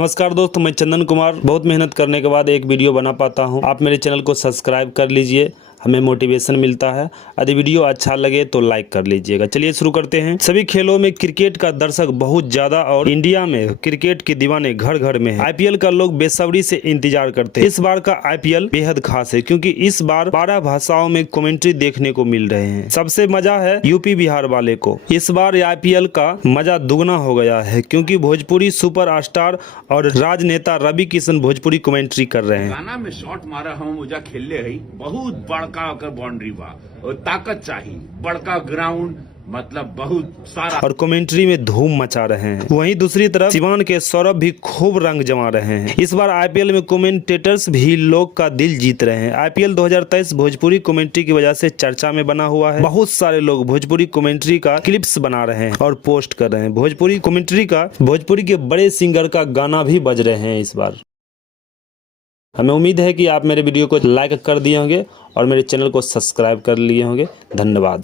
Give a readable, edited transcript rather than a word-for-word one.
नमस्कार दोस्तों, मैं चंदन कुमार बहुत मेहनत करने के बाद एक वीडियो बना पाता हूं। आप मेरे चैनल को सब्सक्राइब कर लीजिए, हमें मोटिवेशन मिलता है। यदि वीडियो अच्छा लगे तो लाइक कर लीजिएगा। चलिए शुरू करते हैं। सभी खेलों में क्रिकेट का दर्शक बहुत ज्यादा और इंडिया में क्रिकेट के दीवाने घर घर में है। आईपीएल का लोग बेसब्री से इंतजार करते हैं। इस बार का आईपीएल बेहद खास है क्योंकि इस बार 12 भाषाओं में कमेंट्री देखने को मिल रहे हैं। सबसे मजा है यूपी बिहार वाले को। इस बार आईपीएल का मजा दुगना हो गया है क्योंकि भोजपुरी सुपर स्टार और राजनेता रवि किशन भोजपुरी कमेंट्री कर रहे हैं। गाना में शॉट मारा हम मुझा खेलले है, बहुत बड़का बाउंड्री बा और ताकत चाहिए, बड़का ग्राउंड मतलब बहुत सारा, और कमेंट्री में धूम मचा रहे हैं। वहीं दूसरी तरफ सिवान के सौरभ भी खूब रंग जमा रहे हैं। इस बार आईपीएल में कमेंटेटर्स भी लोग का दिल जीत रहे हैं। आईपीएल 2023 भोजपुरी कमेंट्री की वजह से चर्चा में बना हुआ है। बहुत सारे लोग भोजपुरी कमेंट्री का क्लिप्स बना रहे हैं और पोस्ट कर रहे हैं। भोजपुरी कमेंट्री का भोजपुरी के बड़े सिंगर का गाना भी बज रहे हैं इस बार। हमें उम्मीद है कि आप मेरे वीडियो को लाइक कर दिए होंगे और मेरे चैनल को सब्सक्राइब कर लिए होंगे। धन्यवाद।